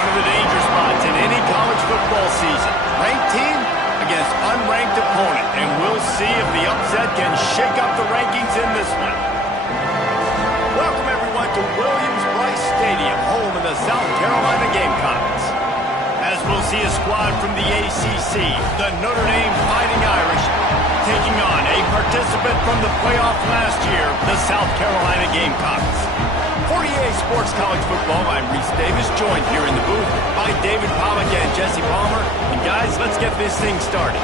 One of the danger spots in any college football season. Ranked team against unranked opponent. And we'll see if the upset can shake up the rankings in this one. Welcome everyone to Williams-Brice Stadium, home of the South Carolina Gamecocks. As we'll see a squad from the ACC, the Notre Dame Fighting Irish, taking on a participant from the playoff last year, the South Carolina Gamecocks. For EA Sports College Football, I'm Reese Davis, joined here in the booth by David Pollack and Jesse Palmer. And guys, let's get this thing started.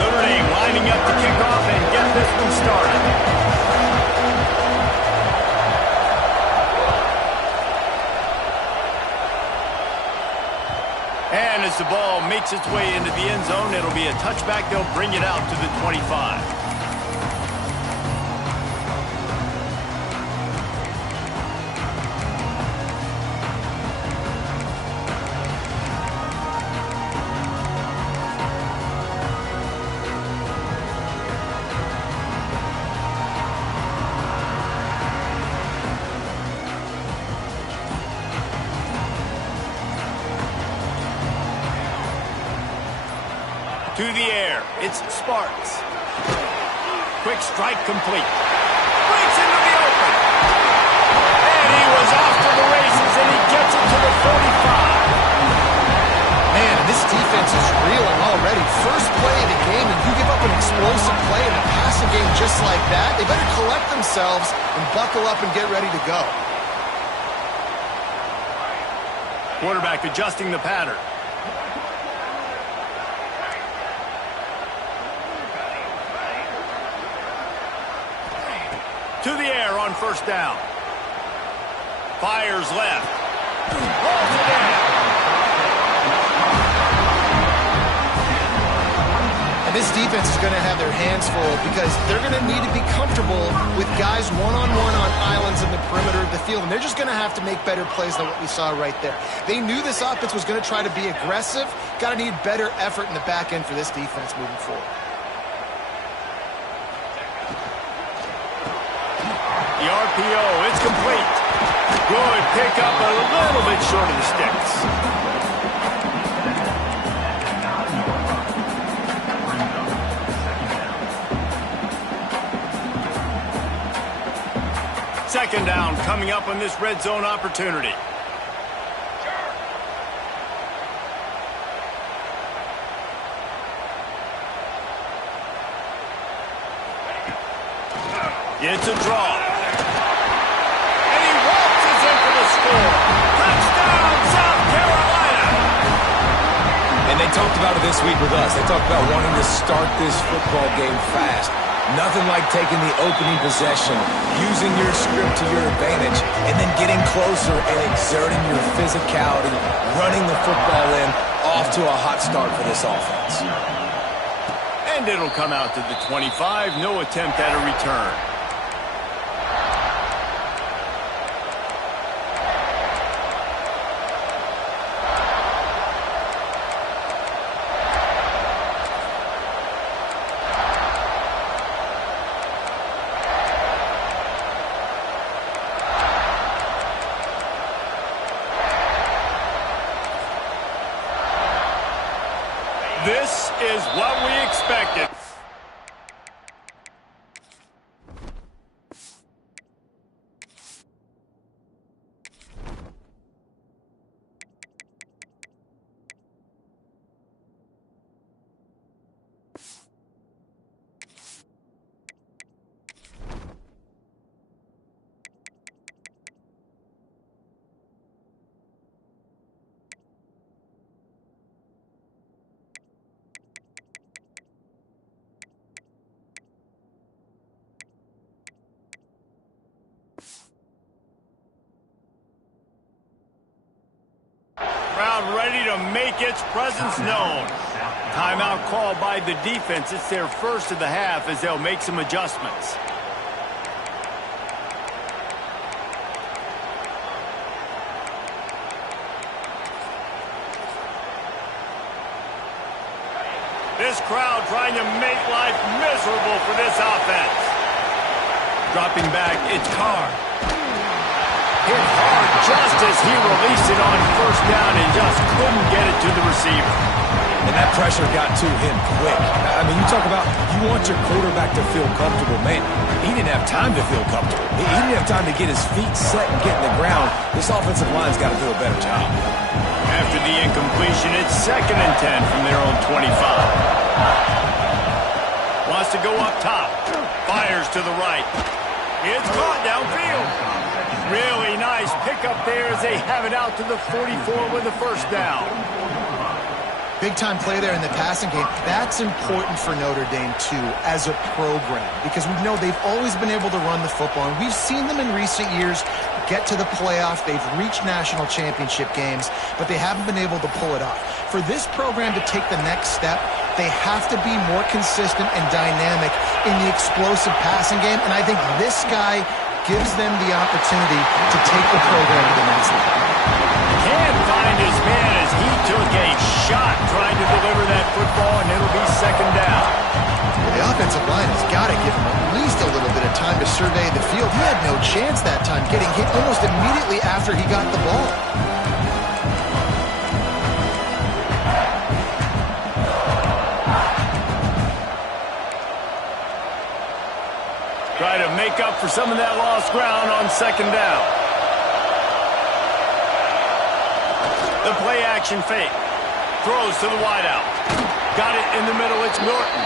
Notre Dame lining up to kick off and get this one started. And as the ball makes its way into the end zone, it'll be a touchback. They'll bring it out to the 25. To the air, it's Sparks. Quick strike complete. Breaks into the open. And he was off to the races, and he gets it to the 45. Man, this defense is reeling already. First play of the game, and you give up an explosive play in a passing game just like that. They better collect themselves and buckle up and get ready to go. Quarterback adjusting the pattern. To the air on first down. Fires left. Rolls it in. And this defense is going to have their hands full because they're going to need to be comfortable with guys one-on-one on islands in the perimeter of the field. And they're just going to have to make better plays than what we saw right there. They knew this offense was going to try to be aggressive. Got to need better effort in the back end for this defense moving forward. The RPO, it's complete. Good pickup, a little bit short of the sticks. Second down coming up on this red zone opportunity. It's a draw. Touchdown, South Carolina! And they talked about it this week with us. They talked about wanting to start this football game fast. Nothing like taking the opening possession, using your script to your advantage, and then getting closer and exerting your physicality, running the football in, off to a hot start for this offense. And it'll come out to the 25. No attempt at a return. This is what we expected. Crowd ready to make its presence known. Timeout called by the defense. It's their first of the half as they'll make some adjustments. This crowd trying to make life miserable for this offense. Dropping back, it's Carr. Hit hard just as he released it on first down and just couldn't get it to the receiver. And that pressure got to him quick. I mean, you talk about you want your quarterback to feel comfortable. Man, he didn't have time to feel comfortable. He didn't have time to get his feet set and get in the ground. This offensive line's got to do a better job. After the incompletion, it's 2nd and 10 from their own 25. Wants to go up top. Fires to the right. It's caught downfield. Really nice pickup there as they have it out to the 44 with the first down. Big-time play there in the passing game. That's important for Notre Dame, too, as a program, because we know they've always been able to run the football, and we've seen them in recent years get to the playoff. They've reached national championship games, but they haven't been able to pull it off. For this program to take the next step, they have to be more consistent and dynamic in the explosive passing game, and I think this guy gives them the opportunity to take the program to the next level. Can't find his man as he took a shot trying to deliver that football, and it'll be 2nd down. The offensive line has got to give him at least a little bit of time to survey the field. He had no chance that time, getting hit almost immediately after he got the ball. Try to make up for some of that lost ground on 2nd down. The play-action fake. Throws to the wideout. Got it in the middle. It's Norton.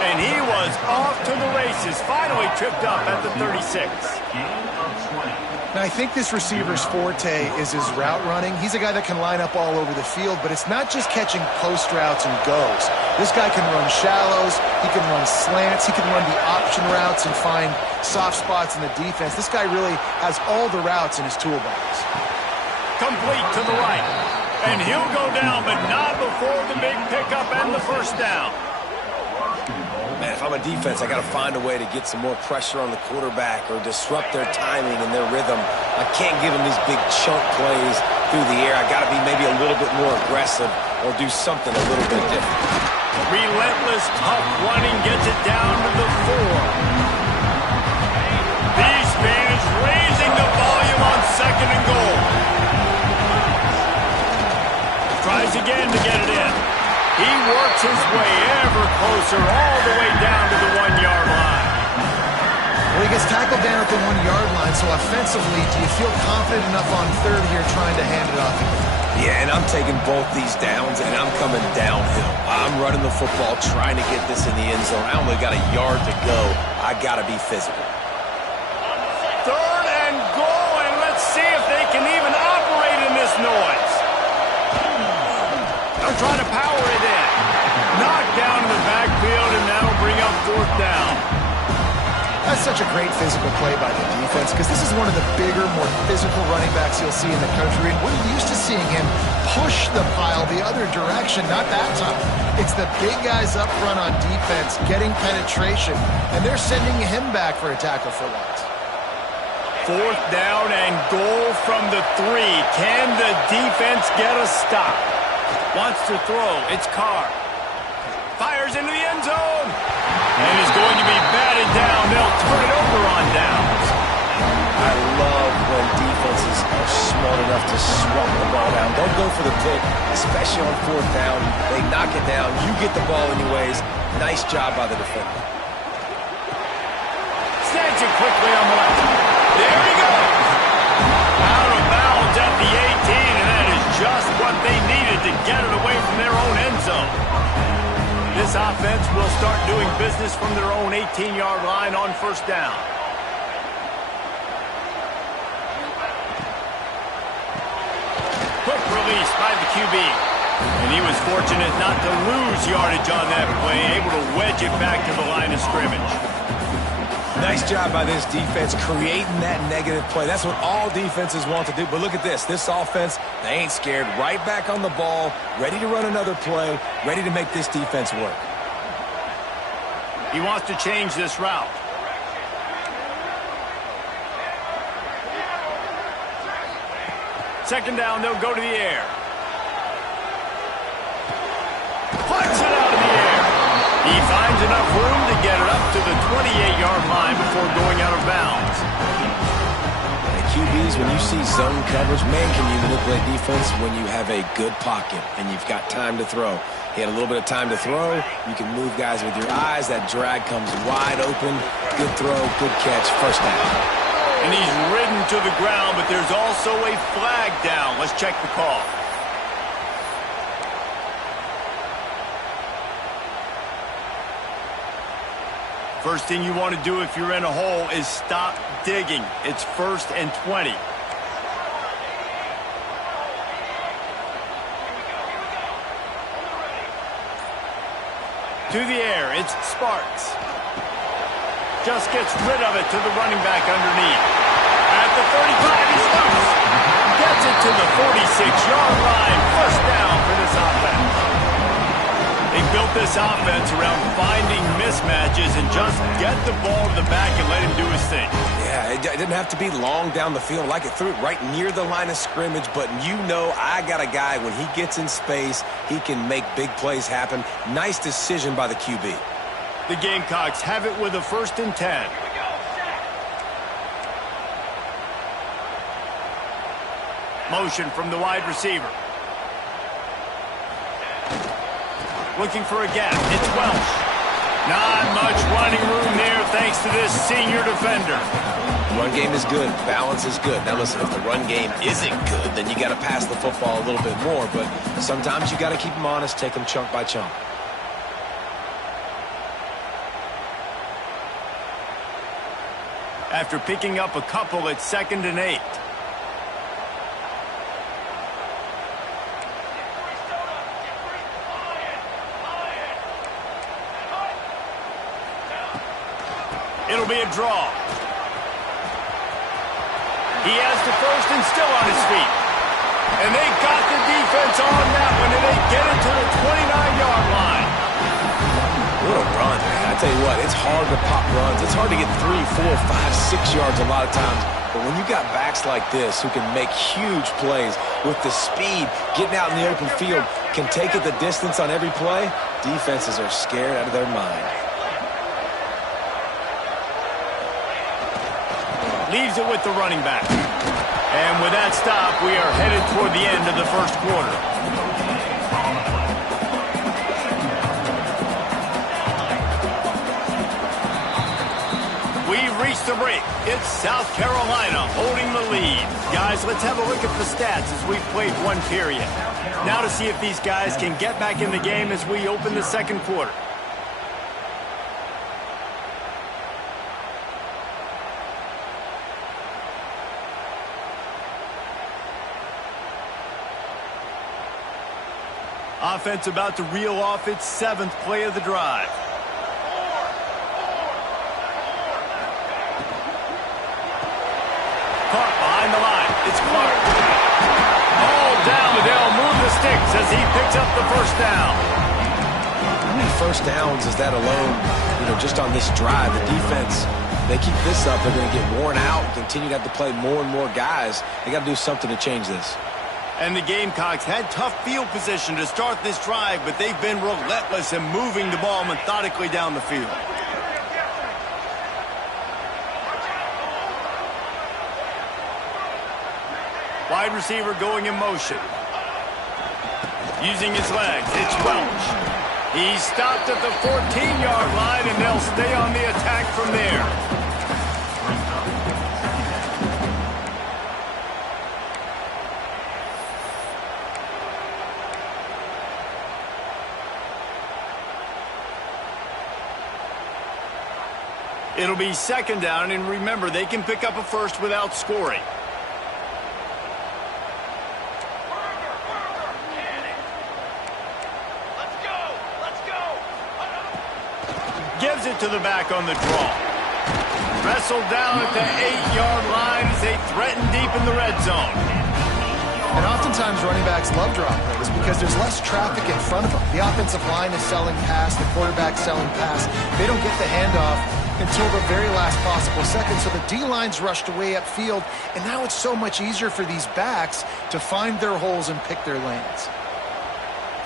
And he was off to the races. Finally tripped up at the 36. Now, I think this receiver's forte is his route running. He's a guy that can line up all over the field, but it's not just catching post routes and goes. This guy can run shallows. He can run slants. He can run the option routes and find soft spots in the defense. This guy really has all the routes in his toolbox. Complete to the right. And he'll go down, but not before the big pickup and the first down. Man, if I'm a defense, I got to find a way to get some more pressure on the quarterback or disrupt their timing and their rhythm. I can't give them these big chunk plays through the air. I got to be maybe a little bit more aggressive or do something a little bit different. Relentless, tough running gets it down to the 4. These fans raising the volume on 2nd and goal. Tries again to get it in. He works his way ever closer all the way down to the 1-yard line. Well, he gets tackled down at the 1-yard line, so offensively, do you feel confident enough on 3rd here trying to hand it off again? Yeah, and I'm taking both these downs, and I'm coming downhill. I'm running the football, trying to get this in the end zone. I only got a yard to go. I got to be physical. 3rd and goal, and let's see if they can even operate in this noise. They'll try to power it in. Knocked down in the backfield, and that'll bring up 4th down. That's such a great physical play by the defense because this is one of the bigger, more physical running backs you'll see in the country. And we're used to seeing him push the pile the other direction, not that time. It's the big guys up front on defense getting penetration, and they're sending him back for a tackle for loss. 4th down and goal from the 3. Can the defense get a stop? Wants to throw. It's Carr. Fires into the end zone. And is going to be batted down. They'll turn it over on downs. I love when defenses are smart enough to swat the ball down. Don't go for the pick, especially on 4th down. They knock it down. You get the ball anyways. Nice job by the defender. Snags it quickly on the left. There he goes. Out of bounds at the 18, and that is just what they needed to get it away from their own end zone. This offense will start doing business from their own 18-yard line on 1st down. Quick release by the QB. And he was fortunate not to lose yardage on that play, able to wedge it back to the line of scrimmage. Nice job by this defense creating that negative play. That's what all defenses want to do. But look at this. This offense, they ain't scared. Right back on the ball, ready to run another play, ready to make this defense work. He wants to change this route. Second down, they'll go to the air. Flies it out of the air. enough room to get it up to the 28-yard line before going out of bounds. QBs, when you see zone coverage, man, can you manipulate defense when you have a good pocket and you've got time to throw. He had a little bit of time to throw. You can move guys with your eyes. That drag comes wide open. Good throw, good catch, first down. And he's ridden to the ground, but there's also a flag down. Let's check the call. First thing you want to do if you're in a hole is stop digging. It's 1st and 20. To the air, it's Sparks. Just gets rid of it to the running back underneath. At the 35, he's loose. Gets it to the 46-yard line. First down for this offense. They built this offense around finding mismatches and just get the ball to the back and let him do his thing. Yeah, it didn't have to be long down the field. Like it threw it right near the line of scrimmage, but you know I got a guy, when he gets in space, he can make big plays happen. Nice decision by the QB. The Gamecocks have it with a 1st and 10. Motion from the wide receiver. Looking for a gap. It's Welsh. Not much running room there thanks to this senior defender. Run game is good. Balance is good. Now listen, if the run game isn't good, then you got to pass the football a little bit more. But sometimes you got to keep them honest, take them chunk by chunk. After picking up a couple, it's 2nd and 8. It'll be a draw. He has the 1st and still on his feet. And they got the defense on that one, and they get it to the 29-yard line. What a run, man. I tell you what, it's hard to pop runs. It's hard to get 3, 4, 5, 6 yards a lot of times. But when you got backs like this who can make huge plays with the speed, getting out in the open field, can take it the distance on every play, defenses are scared out of their mind. Leaves it with the running back. And with that stop, we are headed toward the end of the 1st quarter. We've reached the break. It's South Carolina holding the lead. Guys, let's have a look at the stats as we've played one period. Now to see if these guys can get back in the game as we open the 2nd quarter. Offense about to reel off its 7th play of the drive. Caught behind the line. It's Clark. All down, but they'll move the sticks as he picks up the 1st down. How many 1st downs is that alone, just on this drive? The defense, they keep this up, they're going to get worn out and continue to have to play more and more guys. They got to do something to change this. And the Gamecocks had tough field position to start this drive, but they've been relentless in moving the ball methodically down the field. Wide receiver going in motion. Using his legs, it's Welch. He's stopped at the 14-yard line, and they'll stay on the attack from there. It'll be 2nd down, and remember, they can pick up a 1st without scoring. Gives it to the back on the draw. Wrestled down at the 8-yard line as they threaten deep in the red zone. And oftentimes running backs love draw plays because there's less traffic in front of them. The offensive line is selling pass, the quarterback's selling pass. They don't get the handoff until the very last possible second. So the D-line's rushed away upfield, and now it's so much easier for these backs to find their holes and pick their lanes.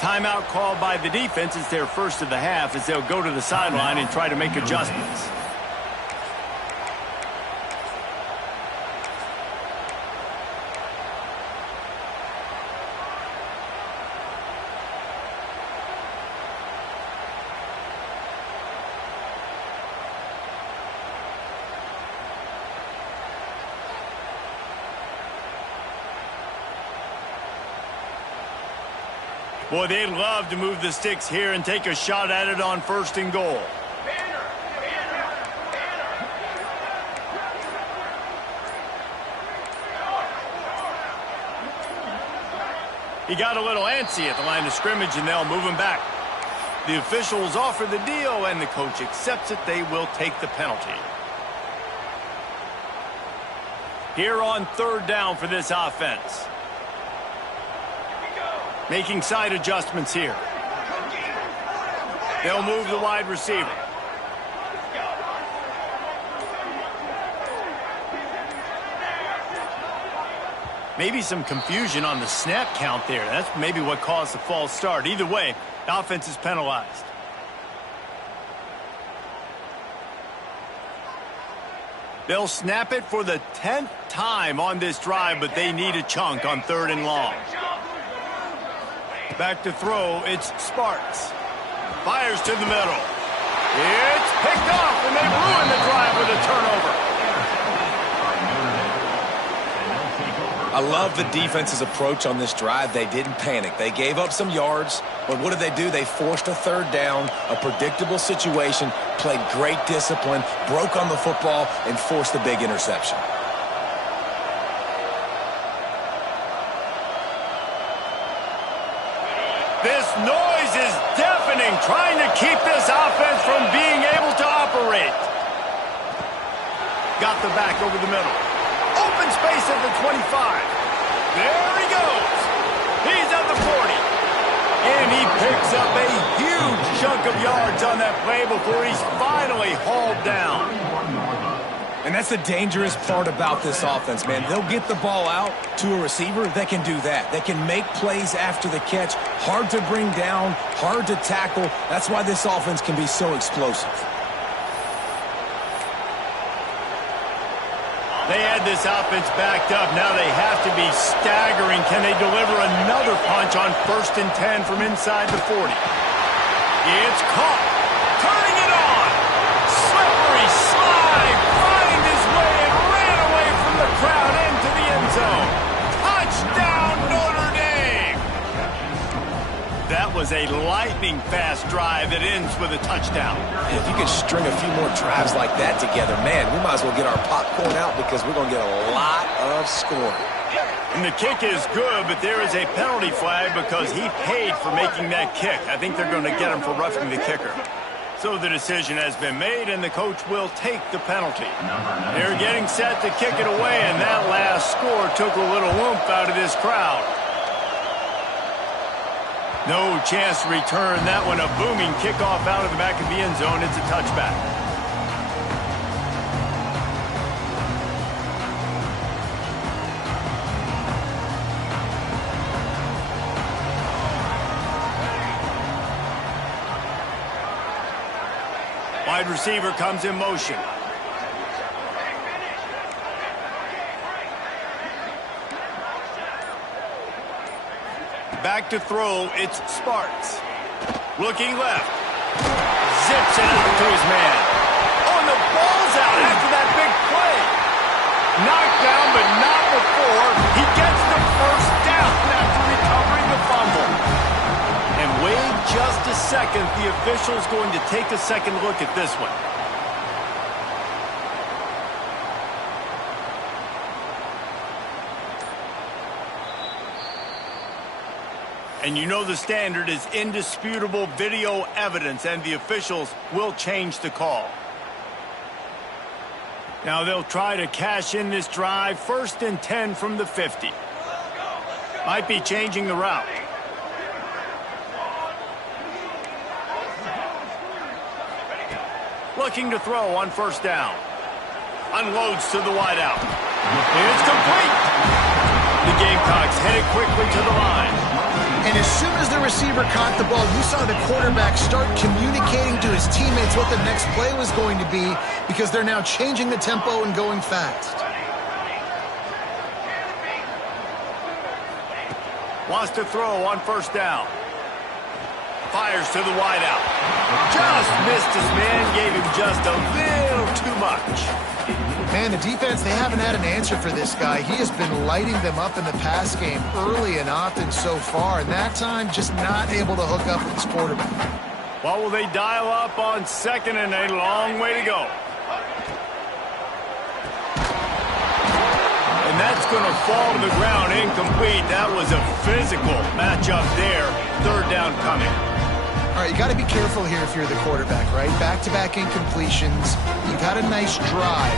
Timeout called by the defense. It's their first of the half as they'll go to the sideline and try to make adjustments. Boy, they'd love to move the sticks here and take a shot at it on 1st and goal. He got a little antsy at the line of scrimmage, and they'll move him back. The officials offer the deal, and the coach accepts it. They will take the penalty. Here on 3rd down for this offense. Making side adjustments here. They'll move the wide receiver. Maybe some confusion on the snap count there. That's maybe what caused the false start. Either way, the offense is penalized. They'll snap it for the 10th time on this drive, but they need a chunk on 3rd and long. Back to throw, it's Sparks. Fires to the middle. It's picked off, and they ruin the drive with a turnover. I love the defense's approach on this drive. They didn't panic. They gave up some yards, but what did they do? They forced a 3rd down, a predictable situation, played great discipline, broke on the football, and forced a big interception. This noise is deafening, trying to keep this offense from being able to operate. Got the back over the middle. Open space at the 25. There he goes. He's at the 40. And he picks up a huge chunk of yards on that play before he's finally hauled down. And that's the dangerous part about this offense, man. They'll get the ball out to a receiver that can do that. They can make plays after the catch. Hard to bring down, hard to tackle. That's why this offense can be so explosive. They had this offense backed up. Now they have to be staggering. Can they deliver another punch on 1st and 10 from inside the 40? It's caught. Turning it on. Slippery slide. Find his way and ran away from the crowd into the end zone. Touchdown, Notre Dame. That was a lightning-fast drive that ends with a touchdown. If you can string a few more drives like that together, man, we might as well get our popcorn out because we're going to get a lot of scoring. And the kick is good, but there is a penalty flag because he paid for making that kick. I think they're going to get him for roughing the kicker. So the decision has been made, and the coach will take the penalty. They're getting set to kick it away, and that last score took a little oomph out of this crowd. No chance to return that one. A booming kickoff out of the back of the end zone. It's a touchback. Wide receiver comes in motion. Back to throw, it's Sparks. Looking left. Zips it out to his man. Oh, and the ball's out after that big play. Knocked down, but not before. He gets the first down after recovering the fumble. And wait just a second. The official's going to take a second look at this one. And you know the standard is indisputable video evidence, and the officials will change the call. Now they'll try to cash in this drive. 1st and 10 from the 50. Might be changing the route. Looking to throw on 1st down. Unloads to the wideout. It's complete. The Gamecocks headed quickly to the line. And as soon as the receiver caught the ball, you saw the quarterback start communicating to his teammates what the next play was going to be because they're now changing the tempo and going fast. Wants to throw on first down. Fires to the wideout. Just missed his man, gave him just a little too much. Man, the defense, they haven't had an answer for this guy. He has been lighting them up in the pass game early and often so far, and that time just not able to hook up with his quarterback. What will they dial up on second and a long way to go? And that's going to fall to the ground incomplete. That was a physical matchup there. Third down coming. All right, you got to be careful here if you're the quarterback, right? Back-to-back incompletions. You've had a nice drive.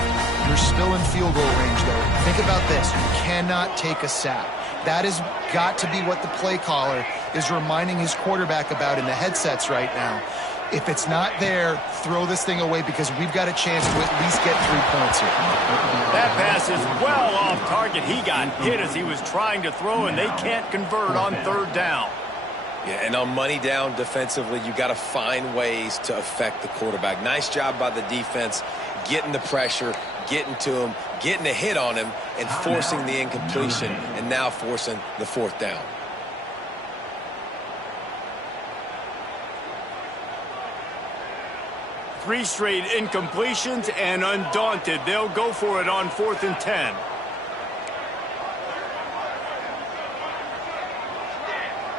You're still in field goal range, though. Think about this. You cannot take a sack. That has got to be what the play caller is reminding his quarterback about in the headsets right now. If it's not there, throw this thing away because we've got a chance to at least get 3 points here. That pass is well off target. He got hit as he was trying to throw, and they can't convert on third down. Yeah, and on money down defensively, you got to find ways to affect the quarterback. Nice job by the defense, getting the pressure, getting to him, getting a hit on him, and forcing the incompletion, and now forcing the fourth down. Three straight incompletions, and undaunted, they'll go for it on 4th and 10.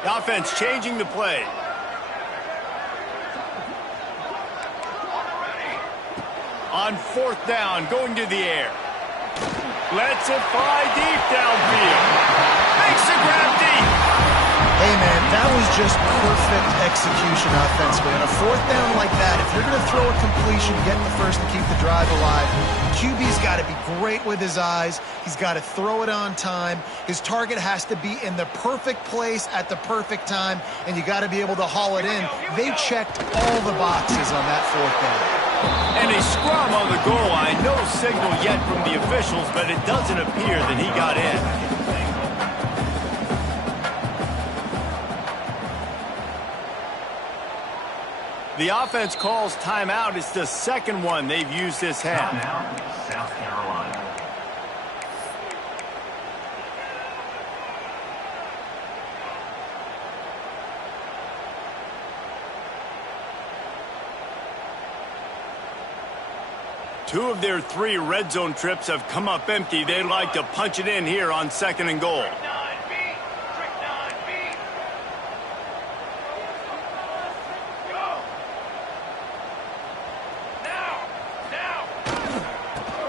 The offense changing the play. On 4th down, going to the air. Lets it fly deep downfield. Makes the grab deep. Hey, man, that was just perfect execution offensively. On a 4th down like that, if you're going to throw a completion, get the first to keep the drive alive. QB's got to be great with his eyes. He's got to throw it on time. His target has to be in the perfect place at the perfect time, and you got to be able to haul it in. They checked all the boxes on that 4th down. And a scrum on the goal line. No signal yet from the officials, but it doesn't appear that he got in. The offense calls timeout. It's the second one they've used this half. Timeout, South Carolina. Two of their 3 red zone trips have come up empty. They'd like to punch it in here on 2nd and goal.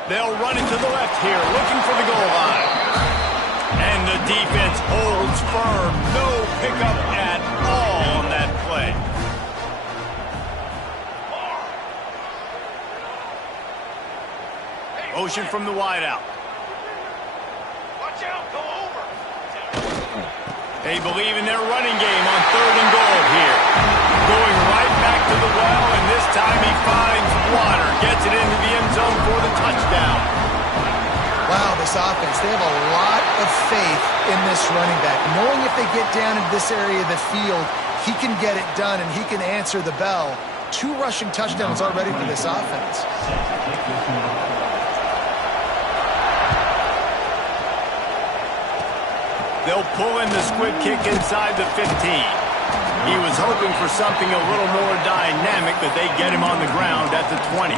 They'll run it to the left here, looking for the goal line. And the defense holds firm. No pickup at all on that play. Motion from the wideout. Watch out, go over. They believe in their running game on 3rd and goal here. Going right back to the well, and this time he finds water. Gets it into the end zone for the touchdown. Wow, this offense, they have a lot of faith in this running back. Knowing if they get down into this area of the field, he can get it done and he can answer the bell. 2 rushing touchdowns already for this offense. They'll pull in the squib kick inside the 15. He was hoping for something a little more dynamic, but they get him on the ground at the 20.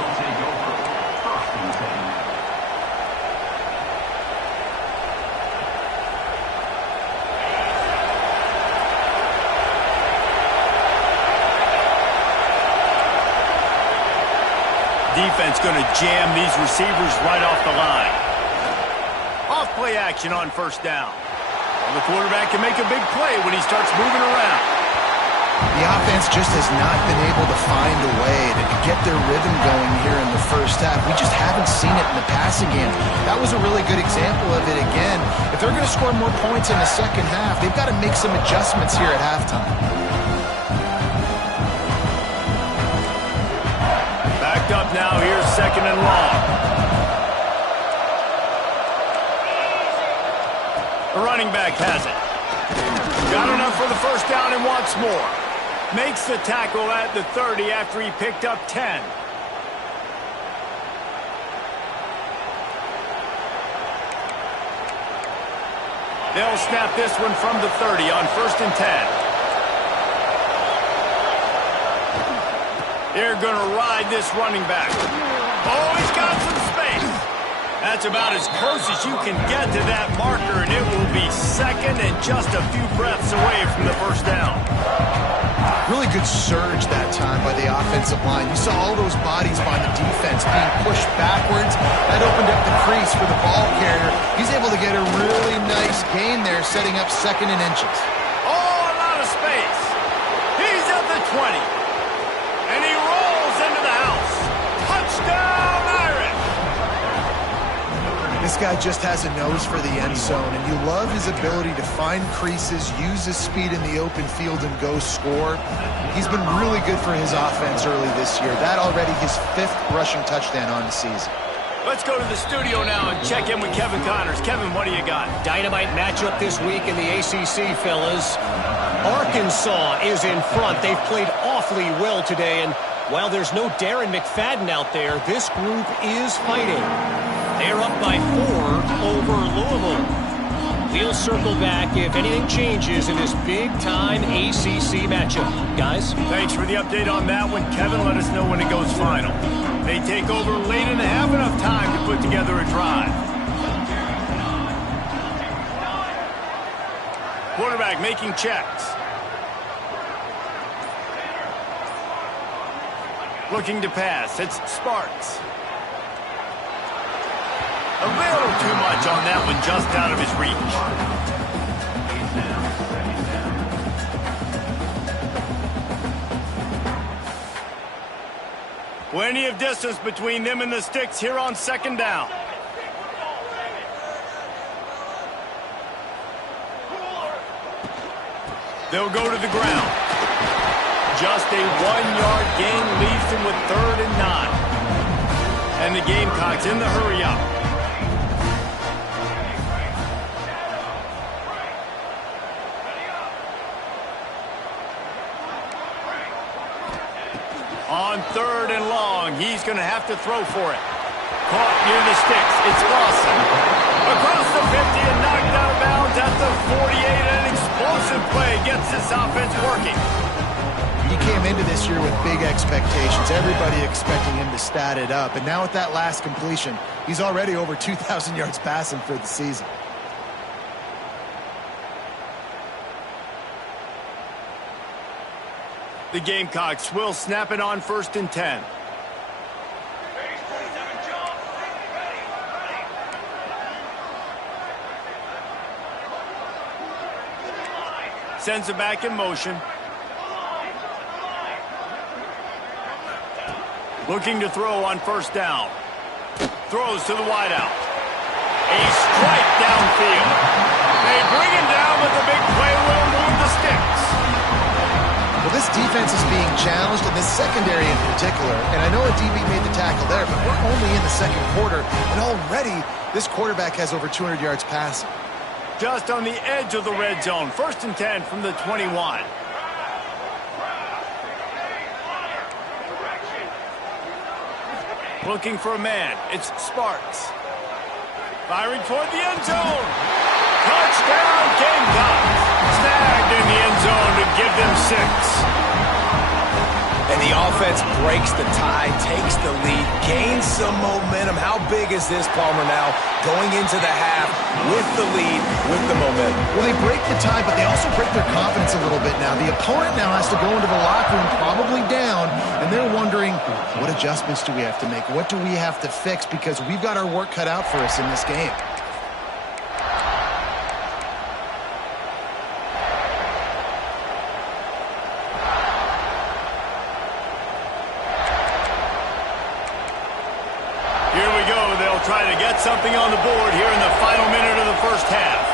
Defense going to jam these receivers right off the line. Off play action on 1st down. Well, the quarterback can make a big play when he starts moving around. The offense just has not been able to find a way to get their rhythm going here in the first half. We just haven't seen it in the passing game. That was a really good example of it again. If they're going to score more points in the second half, they've got to make some adjustments here at halftime. Backed up now, here's 2nd and long. The running back has it. Got enough for the first down and wants more. Makes the tackle at the 30 after he picked up 10. They'll snap this one from the 30 on 1st and 10. They're going to ride this running back. Oh, he's got some space. That's about as close as you can get to that marker, and it will be second and just a few breaths away from the first down. Really good surge that time by the offensive line. You saw all those bodies by the defense being pushed backwards. That opened up the crease for the ball carrier. He's able to get a really nice gain there, setting up 2nd and inches. Oh, a lot of space. He's at the 20. And he rolls into the house. Touchdown, Irish! This guy just has a nose for the end zone, and you love his ability to find creases, use his speed in the open field, and go score. He's been really good for his offense early this year. That already his 5th rushing touchdown on the season. Let's go to the studio now and check in with Kevin Connors. Kevin, what do you got? Dynamite matchup this week in the ACC, fellas. Arkansas is in front. They've played awfully well today, and while there's no Darren McFadden out there, this group is fighting. They're up by 4 over Louisville. We'll circle back if anything changes in this big-time ACC matchup. Guys? Thanks for the update on that one. Kevin, let us know when it goes final. They take over late and have enough time to put together a drive. Quarterback making checks. Looking to pass. It's Sparks. A little too much on that one, just out of his reach. Plenty of distance between them and the sticks here on 2nd down. They'll go to the ground. Just a 1-yard gain leaves them with 3rd and 9. And the Gamecocks in the hurry up. On 3rd and long, he's going to have to throw for it. Caught near the sticks. It's Lawson. Across the 50 and knocked out of bounds at the 48. An explosive play gets this offense working. He came into this year with big expectations. Everybody expecting him to stat it up. And now with that last completion, he's already over 2,000 yards passing for the season. The Gamecocks will snap it on 1st and 10. Sends it back in motion. Looking to throw on 1st down. Throws to the wideout. A strike downfield. They bring him down, but the big play will move the sticks. Well, this defense is being challenged, and this secondary in particular. And I know a DB made the tackle there, but we're only in the 2nd quarter, and already this quarterback has over 200 yards passing. Just on the edge of the red zone. 1st and 10 from the 21. Looking for a man. It's Sparks. Firing toward the end zone. Touchdown, Gamecocks. Snagged in the end zone to give them 6. And the offense breaks the tie, takes the lead, gains some momentum. How big is this, Palmer, now? Going into the half with the lead, with the momentum. Well, they break the tie, but they also break their confidence a little bit now. The opponent now has to go into the locker room, probably down, and they're wondering, what adjustments do we have to make? What do we have to fix? Because we've got our work cut out for us in this game. Try to get something on the board here in the final minute of the first half.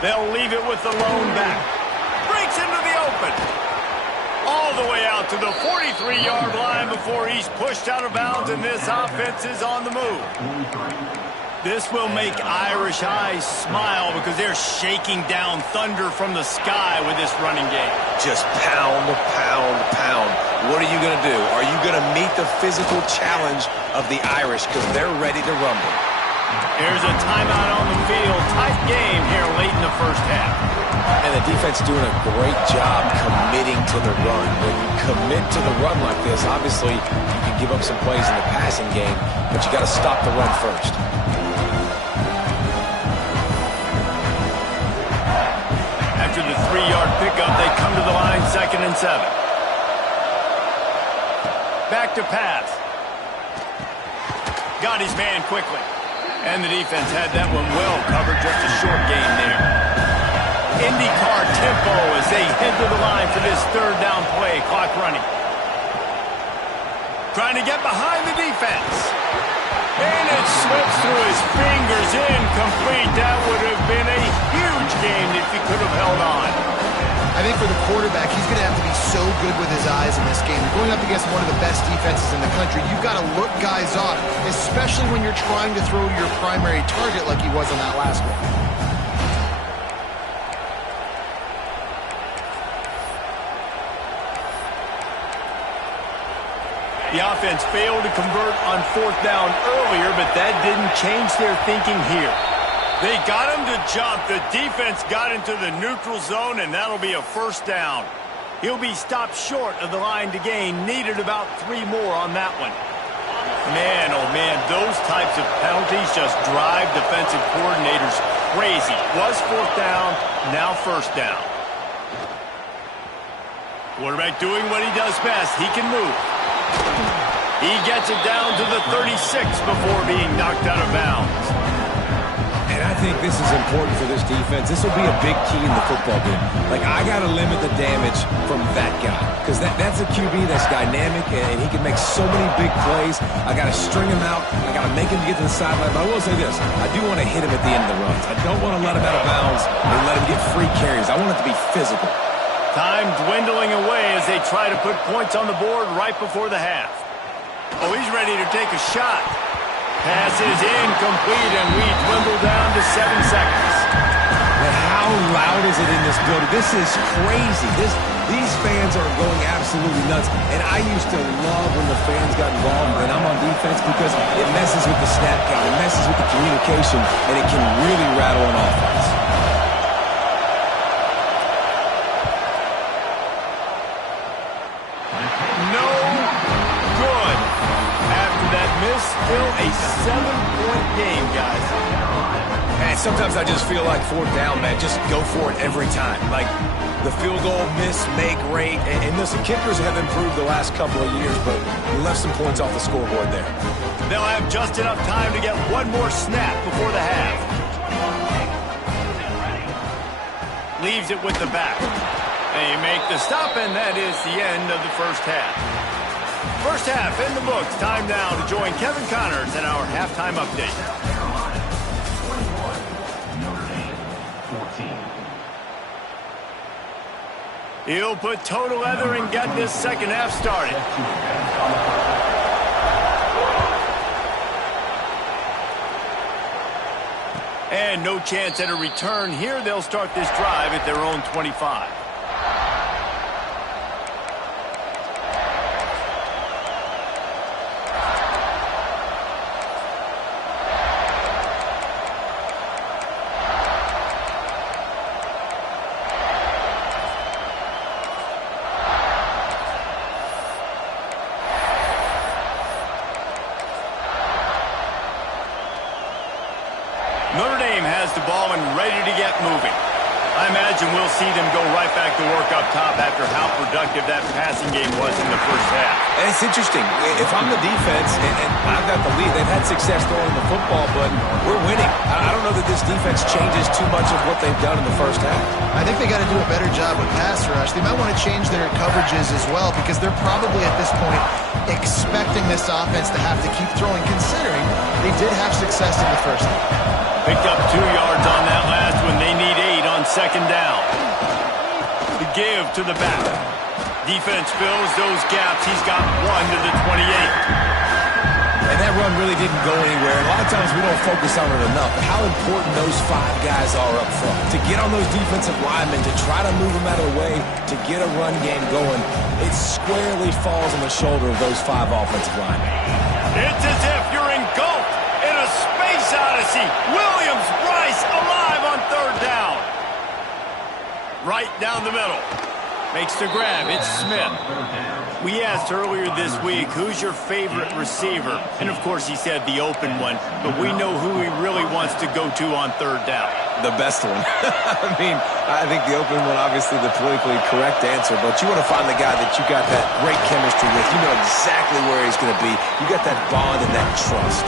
They'll leave it with the lone back. Breaks into the open. All the way out to the 43-yard line before he's pushed out of bounds, and this offense is on the move. This will make Irish eyes smile because they're shaking down thunder from the sky with this running game. Just pound, pound, pound. What are you going to do? Are you going to meet the physical challenge of the Irish because they're ready to rumble? Here's a timeout on the field. Tight game here late in the first half. And the defense doing a great job committing to the run. When you commit to the run like this, obviously you can give up some plays in the passing game, but you got to stop the run first. After the 3-yard pickup, they come to the line 2nd and 7. Back to pass. Got his man quickly. And the defense had that one well covered, just a short gain there. IndyCar tempo as they head to the line for this 3rd down play. Clock running. Trying to get behind the defense. And it slips through his fingers, incomplete. That would have been a huge game if he could have held on. I think for the quarterback, he's going to have to be so good with his eyes in this game. You're going up against one of the best defenses in the country. You've got to look guys off, especially when you're trying to throw to your primary target like he was on that last one. The offense failed to convert on 4th down earlier, but that didn't change their thinking here. They got him to jump. The defense got into the neutral zone, and that'll be a 1st down. He'll be stopped short of the line to gain. Needed about 3 more on that one. Man, oh man, those types of penalties just drive defensive coordinators crazy. Was 4th down, now 1st down. Quarterback doing what he does best. He can move. He gets it down to the 36 before being knocked out of bounds. And I think this is important for this defense. This will be a big key in the football game. Like, I got to limit the damage from that guy because that's a QB that's dynamic and he can make so many big plays. I got to string him out. I got to make him get to the sideline. But I will say this. I do want to hit him at the end of the runs. I don't want to let him out of bounds and let him get free carries. I want it to be physical. Time dwindling away as they try to put points on the board right before the half. Oh, he's ready to take a shot. Pass is incomplete, and we dwindle down to 7 seconds. But how loud is it in this building? This is crazy. These fans are going absolutely nuts. And I used to love when the fans got involved when I'm on defense because it messes with the snap count. It messes with the communication, and it can really rattle an offense. No good. After that miss, still a 7-point game, guys. And sometimes I just feel like 4th down, man, just go for it every time. Like the field goal, miss, make, rate. And listen, kickers have improved the last couple of years, but we left some points off the scoreboard there. They'll have just enough time to get one more snap before the half. Leaves it with the back. They make the stop, and that is the end of the first half. First half in the books. Time now to join Kevin Connors in our halftime update. He'll put toe to leather and get this second half started. And no chance at a return here. They'll start this drive at their own 25. Notre Dame has the ball and ready to get moving. I imagine we'll see them go right back to work up top after how productive that passing game was in the first half. And it's interesting. If I'm the defense and I've got the lead, they've had success throwing the football, but we're winning. I don't know that this defense changes too much of what they've done in the first half. I think they got to do a better job with pass rush. They might want to change their coverages as well because they're probably at this point expecting this offense to have to keep throwing, considering they did have success in the first half. Picked up 2 yards on that last one. They need 8 on second down. The give to the back. Defense fills those gaps. He's got 1 to the 28. And And that run really didn't go anywhere. And a lot of times we don't focus on it enough. But how important those 5 guys are up front. To get on those defensive linemen, to try to move them out of the way, to get a run game going, it squarely falls on the shoulder of those 5 offensive linemen. It's as if you're engulfed in a space odyssey. Williams, Bryce, alive on 3rd down. Right down the middle. Makes the grab. It's Smith. We asked earlier this week, who's your favorite receiver? And, of course, he said the open one. But we know who he really wants to go to on 3rd down. The best one. I mean, I think the open one, obviously the politically correct answer, but you want to find the guy that you got that great chemistry with. You know exactly where he's going to be. You got that bond and that trust.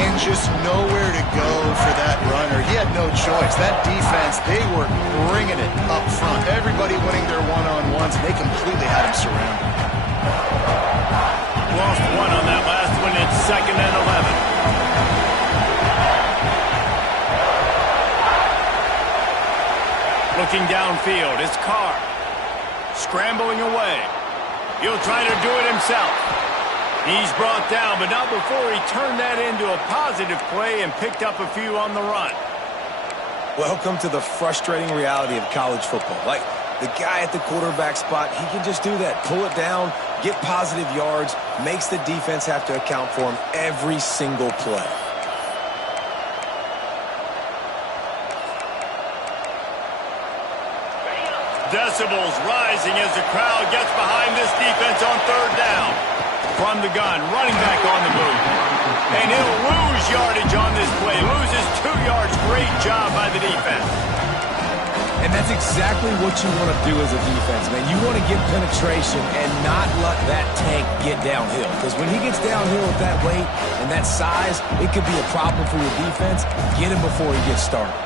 And just nowhere to go for that runner. He had no choice. That defense, they were bringing it up front. Everybody winning their one-on-ones, and they completely had him surrounded. Lost 1 on that last one. It's 2nd and 11. Looking downfield, it's Carr. Scrambling away. He'll try to do it himself. He's brought down, but not before he turned that into a positive play and picked up a few on the run. Welcome to the frustrating reality of college football. Like, the guy at the quarterback spot, he can just do that. Pull it down, get positive yards, makes the defense have to account for him every single play. Decibels rising as the crowd gets behind this defense on 3rd down. From the gun, running back on the move. And he'll lose yardage on this play. Loses 2 yards. Great job by the defense. And that's exactly what you want to do as a defense, man. You want to get penetration and not let that tank get downhill. Because when he gets downhill with that weight and that size, it could be a problem for your defense. Get him before he gets started.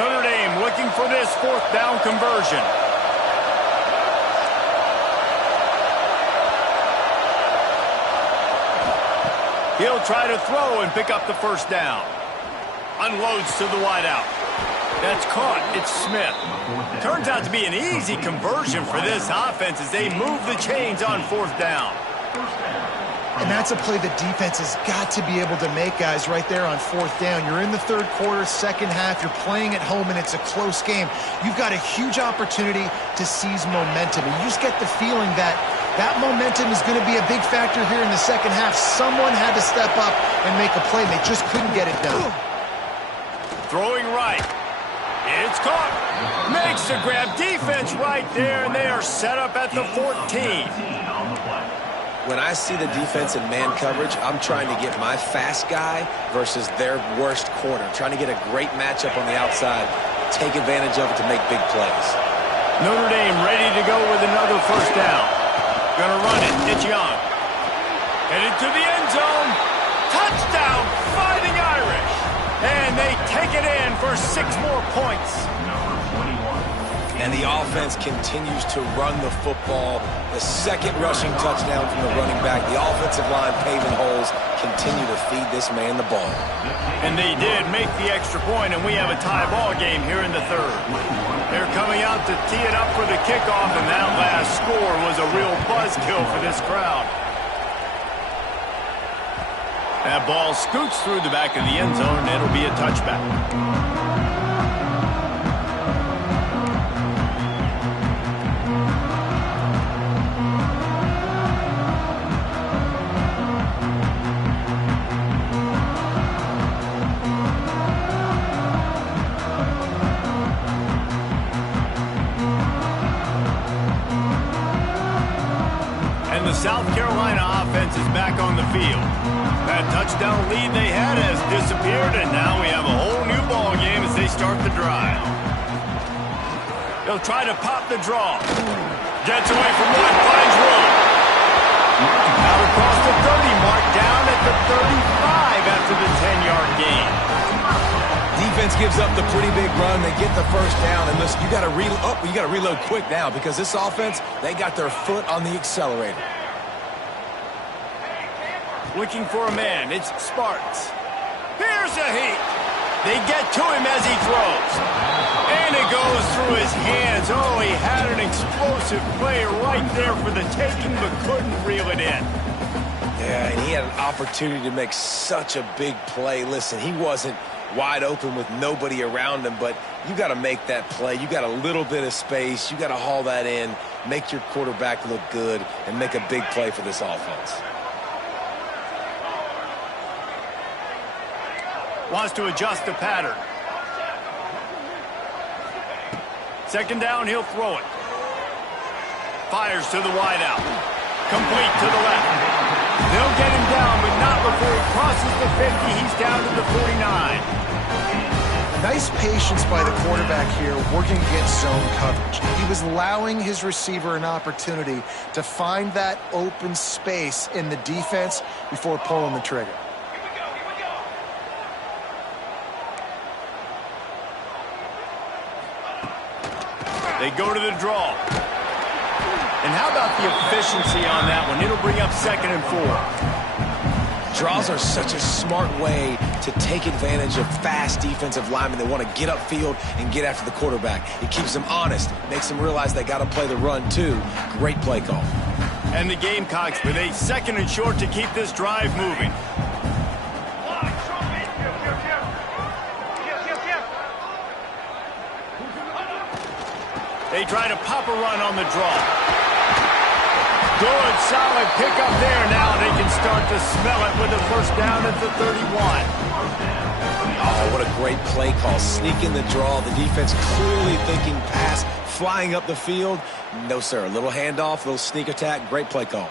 Notre Dame looking for this 4th down conversion. He'll try to throw and pick up the 1st down. Unloads to the wideout. That's caught. It's Smith. Turns out to be an easy conversion for this offense as they move the chains on 4th down. And that's a play the defense has got to be able to make, guys, right there on 4th down. You're in the 3rd quarter, 2nd half. You're playing at home, and it's a close game. You've got a huge opportunity to seize momentum. And you just get the feeling that that momentum is going to be a big factor here in the 2nd half. Someone had to step up and make a play. They just couldn't get it done. Throwing right. It's caught. Makes the grab. Defense right there, and they are set up at the 14. When I see the defense in man coverage, I'm trying to get my fast guy versus their worst corner. Trying to get a great matchup on the outside, take advantage of it to make big plays. Notre Dame ready to go with another 1st down. Gonna run it. It's Young. Headed to the end zone. Touchdown, Fighting Irish. And they take it in for 6 more points. And the offense continues to run the football. The 2nd rushing touchdown from the running back. The offensive line paving holes. Continue to feed this man the ball. And they did make the extra point, and we have a tie ball game here in the 3rd. They're coming out to tee it up for the kickoff, and that last score was a real buzzkill for this crowd. That ball scoots through the back of the end zone, and it'll be a touchback. The South Carolina offense is back on the field. That touchdown lead they had has disappeared, and now we have a whole new ball game as they start the drive. They'll try to pop the draw. Gets away from one, finds room. Out across the 30 mark, down at the 35 after the 10-yard gain. Defense gives up the pretty big run. They get the 1st down, and listen, you got to reload quick now because this offense, they got their foot on the accelerator. Looking for a man. It's Sparks. Here's a heat. They get to him as he throws. And it goes through his hands. Oh, he had an explosive play right there for the taking, but couldn't reel it in. Yeah, and he had an opportunity to make such a big play. Listen, he wasn't wide open with nobody around him, but you got to make that play. You got a little bit of space. You got to haul that in, make your quarterback look good, and make a big play for this offense. Wants to adjust the pattern. Second down, he'll throw it. Fires to the wideout. Complete to the left. They'll get him down, but not before he crosses the 50. He's down to the 49. Nice patience by the quarterback here working against zone coverage. He was allowing his receiver an opportunity to find that open space in the defense before pulling the trigger. They go to the draw. And how about the efficiency on that one? It'll bring up 2nd and 4. Draws are such a smart way to take advantage of fast defensive linemen that want to get upfield and get after the quarterback. It keeps them honest, makes them realize they got to play the run too. Great play call. And the Gamecocks with a 2nd and short to keep this drive moving. They try to pop a run on the draw. Good, solid pickup there. Now they can start to smell it with a first down at the 31. Oh, what a great play call. Sneak in the draw. The defense clearly thinking pass, flying up the field. No, sir. A little handoff, a little sneak attack. Great play call.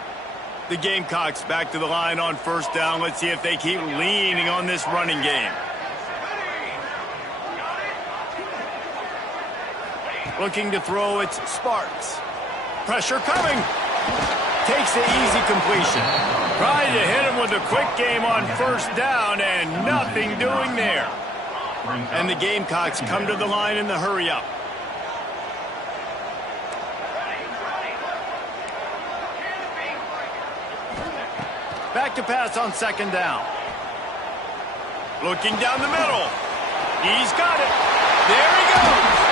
The Gamecocks back to the line on first down. Let's see if they keep leaning on this running game. Looking to throw, it's Sparks. Pressure coming. Takes the easy completion. Trying to hit him with a quick game on first down, and nothing doing there. And the Gamecocks come to the line in the hurry-up. Back to pass on 2nd down. Looking down the middle. He's got it. There he goes.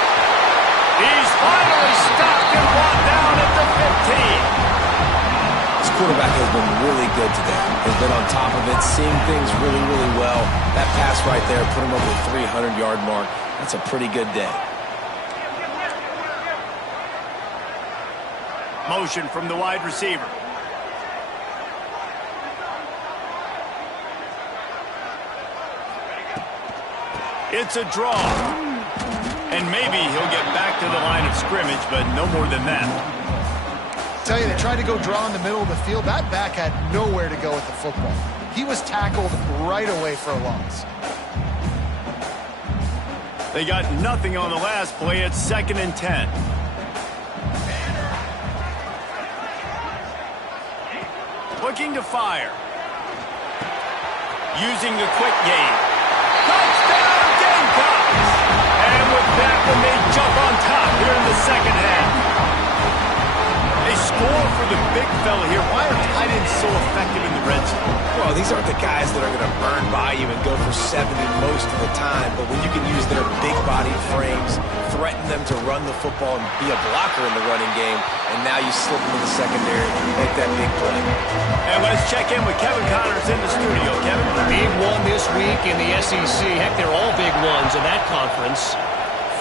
He's finally stopped and brought down at the 15. This quarterback has been really good today. Has been on top of it, seeing things really, really well. That pass right there put him over the 300-yard mark. That's a pretty good day. Motion from the wide receiver. It's a draw. And maybe he'll get back to the line of scrimmage, but no more than that. Tell you, they tried to go draw in the middle of the field. That back had nowhere to go with the football. He was tackled right away for a loss. They got nothing on the last play. It's 2nd and 10. Looking to fire. Using the quick game. Touchdown, Gamecocks! And with that one, they jump on top here in the 2nd half. They score for the big fella here. Why are tight ends so effective in the red zone? Well, these aren't the guys that are going to burn by you and go for 70 most of the time, but when you can use their big body frames, threaten them to run the football and be a blocker in the running game, and now you slip into the secondary and make that big play. And let's check in with Kevin Connors in the studio. Kevin? Big one this week in the SEC. Heck, they're all big ones in that conference.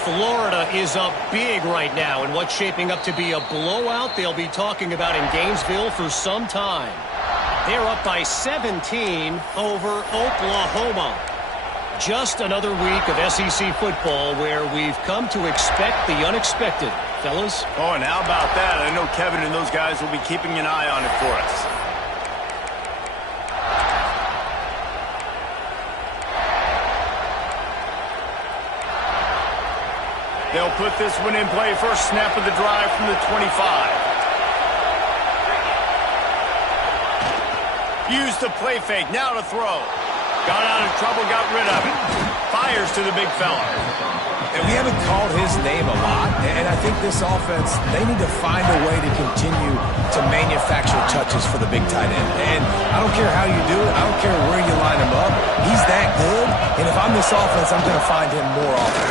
Florida is up big right now in what's shaping up to be a blowout they'll be talking about in Gainesville for some time. They're up by 17 over Oklahoma. Just another week of SEC football where we've come to expect the unexpected, fellas. Oh, and how about that? I know Kevin and those guys will be keeping an eye on it for us. They'll put this one in play. First snap of the drive from the 25. Used the play fake. Now to throw. Got out of trouble, got rid of it. Fires to the big fella. And we haven't called his name a lot, and I think this offense, they need to find a way to continue to manufacture touches for the big tight end. And I don't care how you do it. I don't care where you line him up. He's that good, And if I'm this offense, I'm going to find him more often.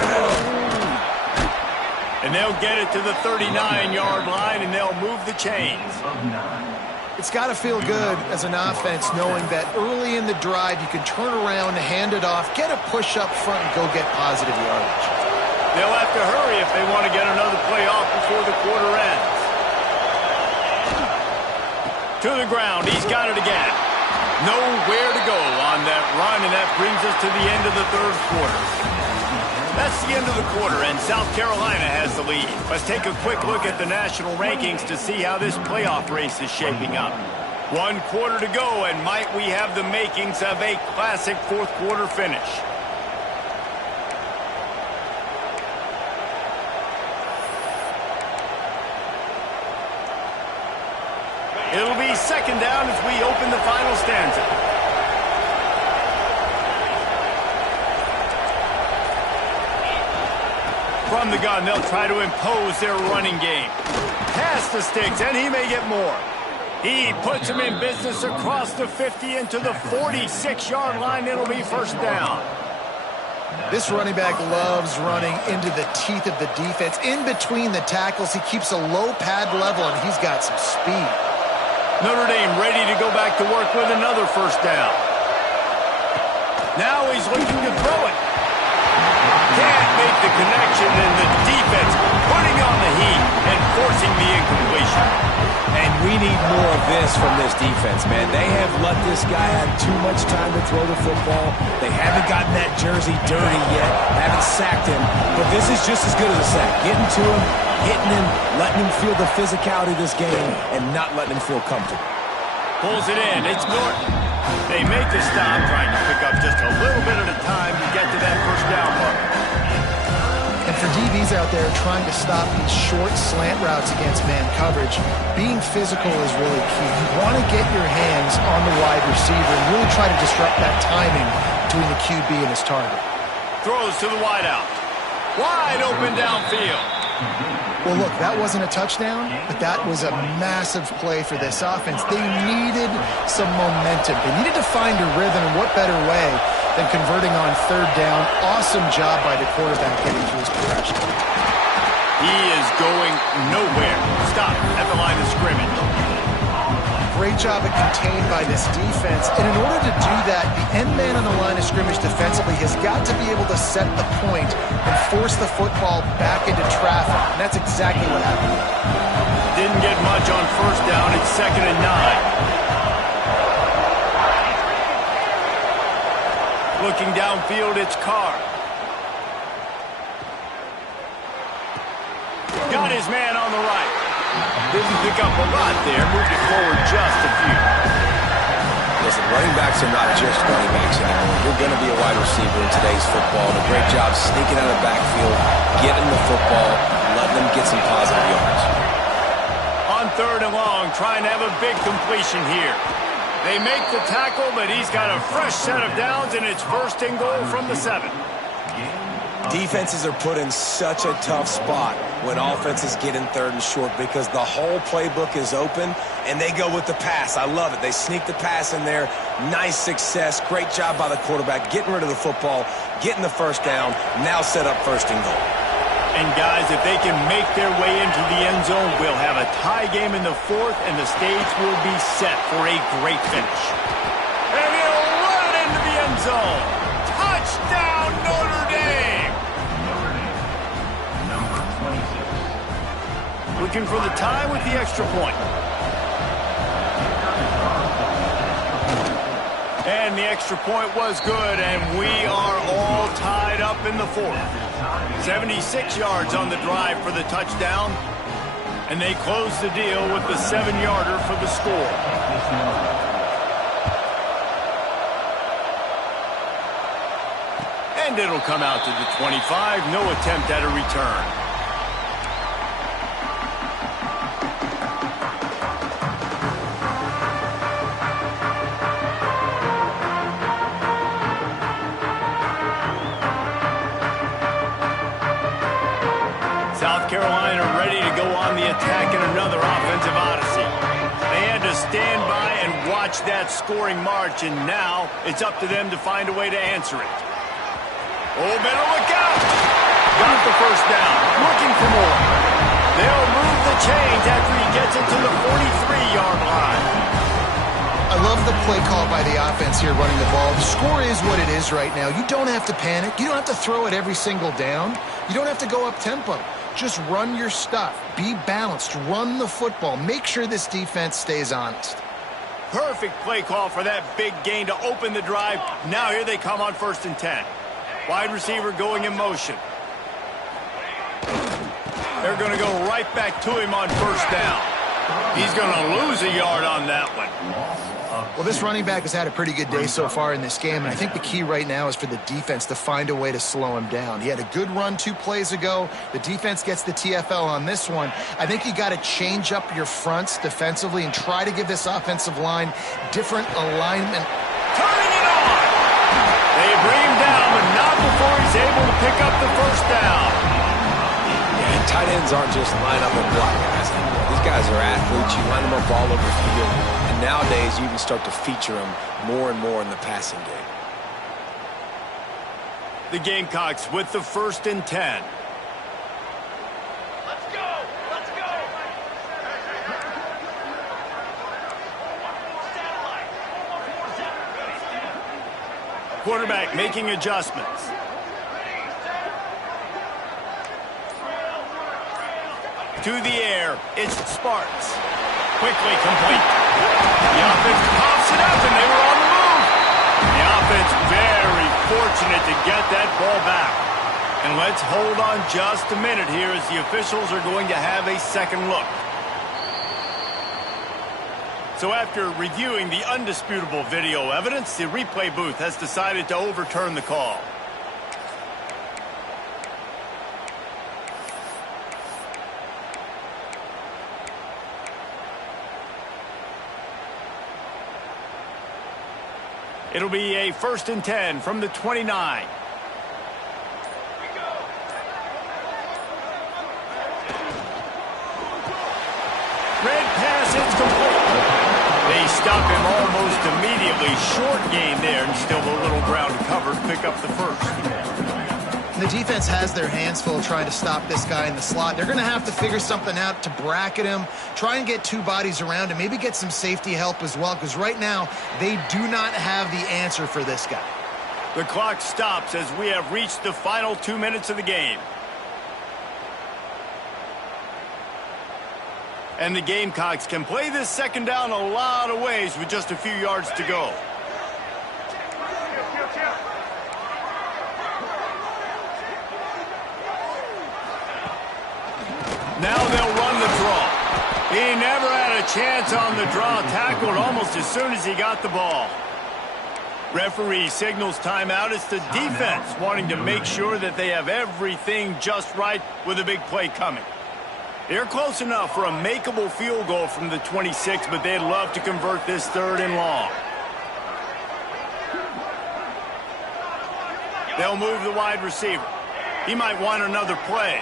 And they'll get it to the 39-yard line, and they'll move the chains. It's got to feel good as an offense knowing that early in the drive you can turn around, hand it off, get a push up front, and go get positive yardage. They'll have to hurry if they want to get another play off before the quarter ends. To the ground. He's got it again. Nowhere to go on that run, and that brings us to the end of the third quarter. That's the end of the quarter, and South Carolina has the lead. Let's take a quick look at the national rankings to see how this playoff race is shaping up. 1 quarter to go, and might we have the makings of a classic fourth quarter finish. It'll be second down as we open the final stanza. From the gun, they'll try to impose their running game. Pass the sticks, and he may get more. He puts him in business across the 50 into the 46-yard line. It'll be first down. This running back loves running into the teeth of the defense. In between the tackles, he keeps a low pad level, and he's got some speed. Notre Dame ready to go back to work with another first down. Now he's looking to throw it. Can't make the connection, and the defense putting on the heat and forcing the incompletion. And we need more of this from this defense, man. They have let this guy have too much time to throw the football. They haven't gotten that jersey dirty yet, haven't sacked him, but this is just as good as a sack. Getting to him, hitting him, letting him feel the physicality of this game, and not letting him feel comfortable. Pulls it in. It's Norton. They make the stop, trying to pick up just a little bit at a time to get to that first down mark. And for DBs out there trying to stop these short slant routes against man coverage, being physical is really key. You want to get your hands on the wide receiver and really try to disrupt that timing between the QB and his target. Throws to the wideout. Wide open downfield. Well, look, that wasn't a touchdown, but that was a massive play for this offense. They needed some momentum. They needed to find a rhythm, and what better way than converting on third down. Awesome job by the quarterback getting through his progression. He is going nowhere. Stop at the line of scrimmage. Great job at contained by this defense. And in order to do that, the end man on the line of scrimmage defensively has got to be able to set the point and force the football back into traffic. And that's exactly what happened. Didn't get much on first down. It's 2nd and 9. Looking downfield, it's Carr. Got his man on the right. Didn't pick up a lot there. Moved it forward just a few. Listen, running backs are not just running backs anymore. You're going to be a wide receiver in today's football. And a great job sneaking out of the backfield, getting the football, letting them get some positive yards. On 3rd and long, trying to have a big completion here. They make the tackle, but he's got a fresh set of downs, and it's 1st and goal from the 7. Defenses are put in such a tough spot when offenses get in 3rd and short because the whole playbook is open, and they go with the pass. I love it. They sneak the pass in there. Nice success. Great job by the quarterback getting rid of the football, getting the first down, now set up 1st and goal. And, guys, if they can make their way into the end zone, we'll have a tie game in the 4th, and the stage will be set for a great finish. And he'll run it into the end zone. Touchdown, Notre Dame! Number 26. Looking for the tie with the extra point. And the extra point was good, and we are all tied up in the 4th. 76 yards on the drive for the touchdown, and they close the deal with the 7-yarder for the score. And it'll come out to the 25. No attempt at a return. South Carolina ready to go on the attack in another offensive odyssey. They had to stand by and watch that scoring march, and now it's up to them to find a way to answer it. Oh, better look out. Got the first down. Looking for more. They'll move the chains after he gets it to the 43-yard line. I love the play call by the offense here running the ball. The score is what it is right now. You don't have to panic. You don't have to throw it every single down. You don't have to go up tempo. Just run your stuff. Be balanced. Run the football. Make sure this defense stays honest. Perfect play call for that big gain to open the drive. Now here they come on 1st and 10. Wide receiver going in motion. They're going to go right back to him on 1st down. He's going to lose a yard on that one. Well, this running back has had a pretty good day so far in this game, and I think the key right now is for the defense to find a way to slow him down. He had a good run 2 plays ago. The defense gets the TFL on this one. I think you got to change up your fronts defensively and try to give this offensive line different alignment. Turning it on! They bring him down, but not before he's able to pick up the 1st down. Yeah, and tight ends aren't just line up and block guys anymore. These guys are athletes. You line them up all over the field. And nowadays, you even start to feature them more and more in the passing game. The Gamecocks with the 1st and 10. Let's go! Let's go! Quarterback making adjustments. To the air, it's Sparks. Quickly complete. The offense pops it up, and they were on the move. The offense very fortunate to get that ball back. And let's hold on just a minute here as the officials are going to have a second look. So after reviewing the undisputable video evidence, the replay booth has decided to overturn the call. It'll be a 1st and 10 from the 29. Red pass, it's complete. They stop him almost immediately. Short gain there, and still a little ground to cover to pick up the 1st. The defense has their hands full trying to stop this guy in the slot. They're going to have to figure something out to bracket him, try and get 2 bodies around him, maybe get some safety help as well, because right now they do not have the answer for this guy. The clock stops as we have reached the final 2 minutes of the game. And the Gamecocks can play this 2nd down a lot of ways with just a few yards to go. Now they'll run the draw. He never had a chance on the draw, tackled almost as soon as he got the ball. Referee signals timeout. It's the defense wanting to make sure that they have everything just right with a big play coming. They're close enough for a makeable field goal from the 26, but they'd love to convert this 3rd and long. They'll move the wide receiver. He might want another play.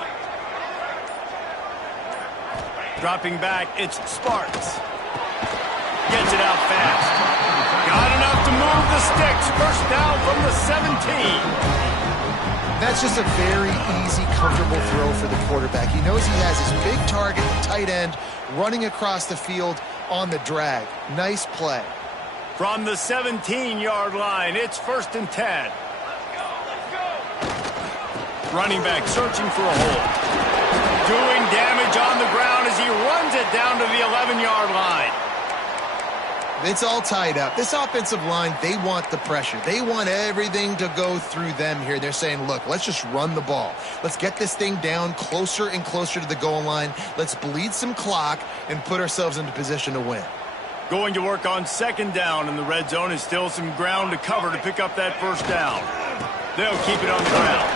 Dropping back, it's Sparks. Gets it out fast. Got enough to move the sticks. 1st down from the 17. That's just a very easy, comfortable throw for the quarterback. He knows he has his big target, the tight end, running across the field on the drag. Nice play. From the 17-yard line, it's 1st and 10. Running back searching for a hole. Doing damage on the ground as he runs it down to the 11-yard line. It's all tied up. This offensive line, they want the pressure. They want everything to go through them here. They're saying, look, let's just run the ball. Let's get this thing down closer and closer to the goal line. Let's bleed some clock and put ourselves into position to win. Going to work on 2nd down, and the red zone is still some ground to cover to pick up that 1st down. They'll keep it on the ground.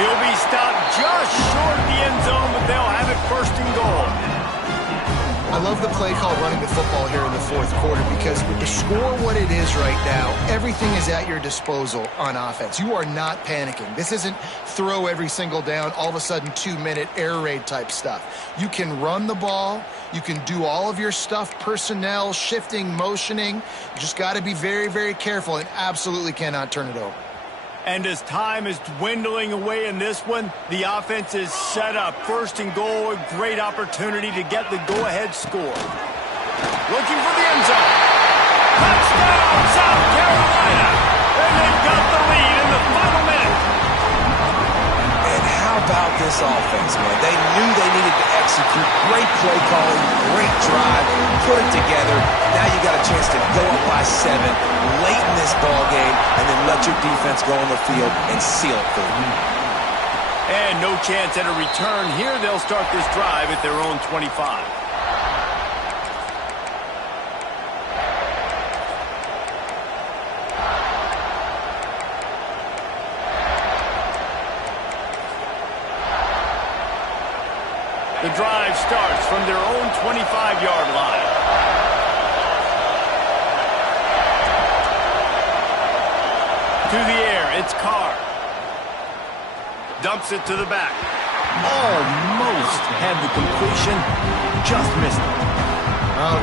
He'll be stopped just short of the end zone, but they'll have it 1st and goal. I love the play call running the football here in the 4th quarter because with the score what it is right now, everything is at your disposal on offense. You are not panicking. This isn't throw every single down, all of a sudden 2-minute air raid type stuff. You can run the ball. You can do all of your stuff, personnel, shifting, motioning. You just got to be very, very careful and absolutely cannot turn it over. And as time is dwindling away in this one, the offense is set up. First and goal, a great opportunity to get the go-ahead score. Looking for the end zone. Touchdown, South Carolina! And they've got the lead in the final minute. And how about this offense, man? They knew they needed to execute. Great play calling, great drive, put it together. Now you got a chance to go up by 7 late in this ball game and then let your defense go on the field and seal it for you. And no chance at a return here. They'll start this drive at their own 25. The drive starts from their own 25-yard line. To the air, it's Carr. Dumps it to the back. Almost had the completion, just missed it.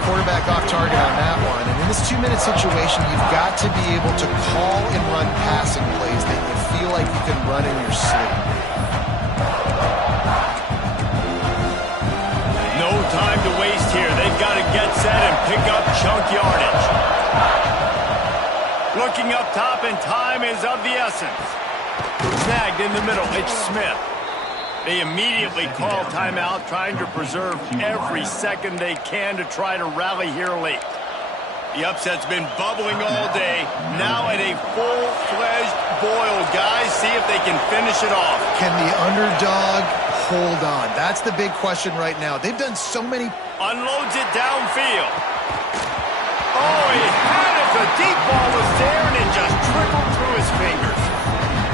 Quarterback off target on that one. And in this 2-minute situation, you've got to be able to call and run passing plays that you feel like you can run in your sleep. No time to waste here. They've got to get set and pick up chunk yardage. Looking up top, and time is of the essence. Snagged in the middle. It's Smith. They immediately call timeout, trying to preserve every second they can to try to rally here late. The upset's been bubbling all day. Now at a full-fledged boil. Guys, see if they can finish it off. Can the underdog hold on? That's the big question right now. They've done so many... Unloads it downfield. Oh, he had it. The deep ball was there, and it just trickled through his fingers.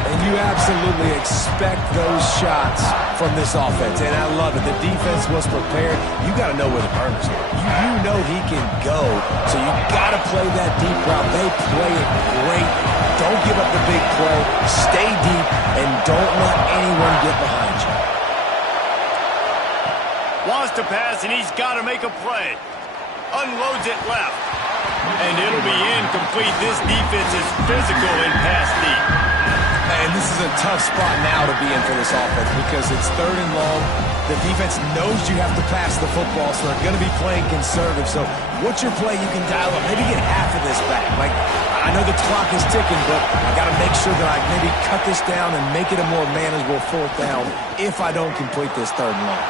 And you absolutely expect those shots from this offense, and I love it. The defense was prepared. You got to know where the burners are. You know he can go, so you got to play that deep route. They play it great. Don't give up the big play. Stay deep, and don't let anyone get behind you. Wants to pass, and he's got to make a play. Unloads it left. And it'll be incomplete. This defense is physical in pass deep. And this is a tough spot now to be in for this offense because it's 3rd and long. The defense knows you have to pass the football, so they're going to be playing conservative. So what's your play you can dial up? Maybe get half of this back. Like, I know the clock is ticking, but I got to make sure that I maybe cut this down and make it a more manageable 4th down if I don't complete this 3rd and long.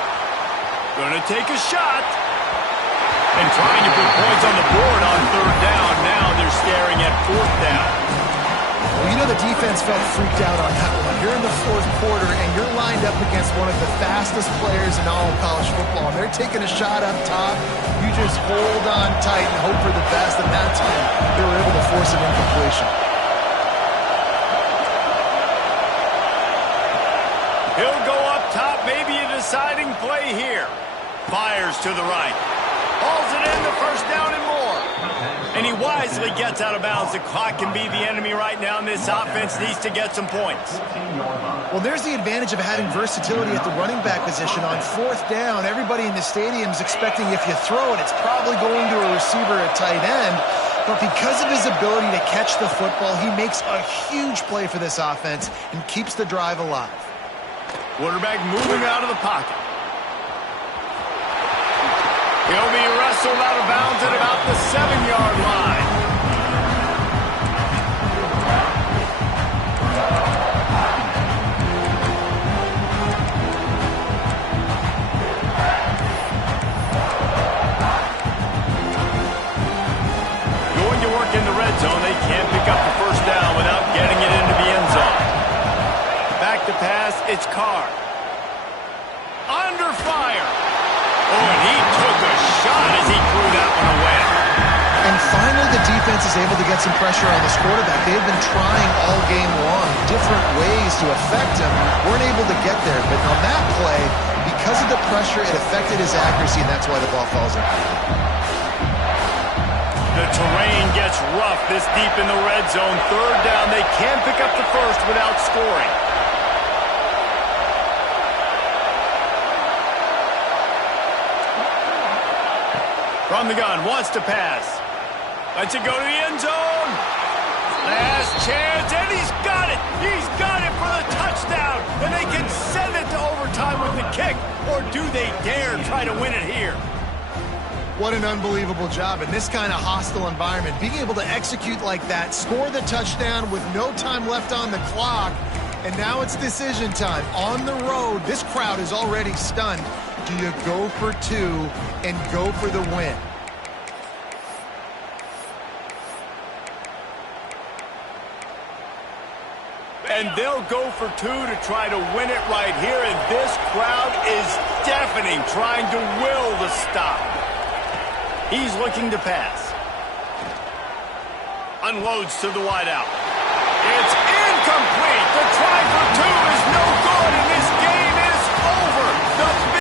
Going to take a shot. And trying to put points on the board on 3rd down. Now they're staring at 4th down. Well, you know the defense felt freaked out on that one. You're in the 4th quarter, and you're lined up against one of the fastest players in all of college football. And they're taking a shot up top. You just hold on tight and hope for the best. And that time, they were able to force an incompletion. He'll go up top. Maybe a deciding play here. Fires to the right. Hauls it in, the 1st down and more. And he wisely gets out of bounds. The clock can be the enemy right now, and this offense needs to get some points. Well, there's the advantage of having versatility at the running back position. On 4th down, everybody in the stadium is expecting if you throw it, it's probably going to a receiver at tight end. But because of his ability to catch the football, he makes a huge play for this offense and keeps the drive alive. Quarterback moving out of the pocket. He'll be wrestled out of bounds at about the 7-yard line. Going to work in the red zone. They can't pick up the 1st down without getting it into the end zone. Back to pass, it's Carr. Under fire. Oh, and he took a shot as he threw that one away. And finally, the defense is able to get some pressure on this quarterback. They've been trying all game long, different ways to affect him. Weren't able to get there, but on that play, because of the pressure, it affected his accuracy, and that's why the ball falls in. The terrain gets rough this deep in the red zone. 3rd down, they can't pick up the 1st without scoring. From the gun, wants to pass. Lets it go to the end zone. Last chance, and he's got it. He Do they dare try to win it here? What an unbelievable job in this kind of hostile environment. Being able to execute like that, score the touchdown with no time left on the clock, and now it's decision time. On the road, this crowd is already stunned. Do you go for two and go for the win? And they'll go for two to try to win it right here, and this crowd is deafening, trying to will the stop. He's looking to pass. Unloads to the wideout.